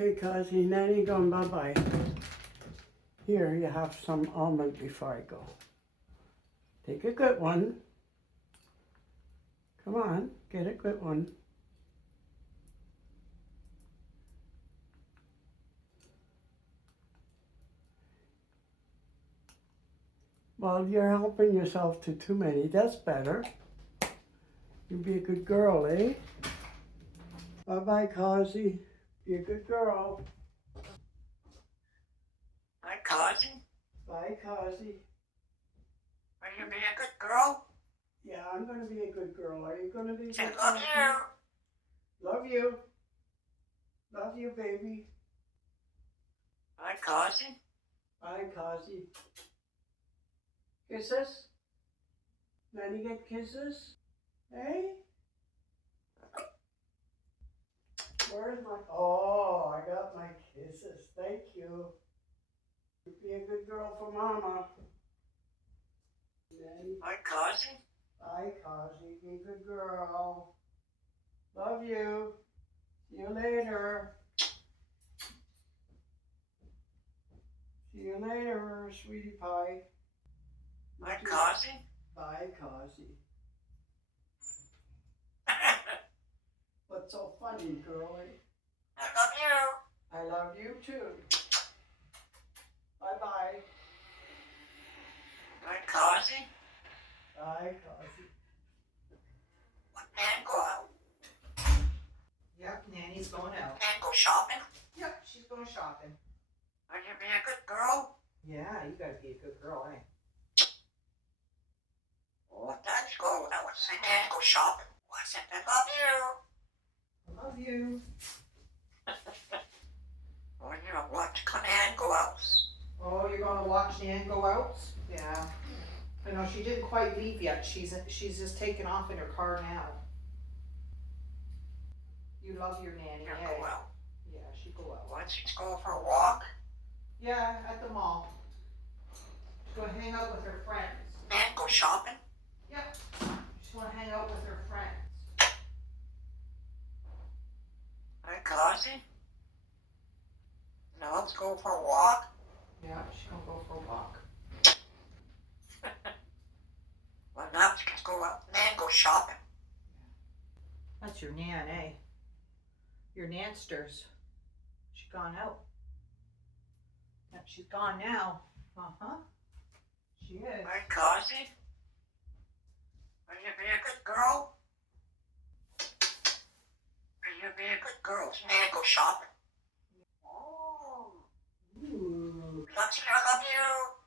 Okay, Cosy, Nanny going bye-bye. Here, you have some almond before I go. Take a good one. Come on, get a good one. Well, you're helping yourself to too many. That's better. You be a good girl, eh? Bye-bye, Cosy. Be a good girl. Hi, Cosy. Bye, Cosy. Are you being a good girl? Yeah, I'm going to be a good girl. Are you going to be a Say good love girl? you. Love you. Love you, baby. Hi, Cosy. Bye, Cosy. Kisses? Nanny get kisses? Hey? Where's my... Oh, I got my kisses. Thank you. Be a good girl for Mama. Nanny. Hi, Cosy. Bye, Cosy. Be a good girl. Love you. See you later. See you later, sweetie pie. Hi, Cosy. Bye, Cosy. What's so funny, girlie? I love you. I love you too. Bye-bye. Hi, Cosy. Bye, Cosy. And go out. Yep, Nanny's going out. And go shopping. Yep, she's going shopping. Are you being a good girl? Yeah, you gotta be a good girl, eh? Oh, Dad's go. I was saying and go shopping. I said I love you. I love you. Oh, you know what? Come and go out. Oh, you're gonna watch Nan go out? Yeah. I know she didn't quite leave yet. She's just taking off in her car now. You love your nanny, You eh? go out. Yeah, she go out. What? She's going for a walk? Yeah, at the mall. She's gonna hang out with her friends. And go shopping? Yep. She's gonna hang out with her friends. Hi, Cosy. Now let's go for a walk. Yeah, she's gonna go for a walk. Well, now she can go out and go shopping. That's your Nan, eh? Your Nansters. She's gone out. Yep, she's gone now. Uh-huh. She is. Hi, Cosy. Are you being a good girl? Are you being a good girl? And go shopping. Oh. Ooh. Love you.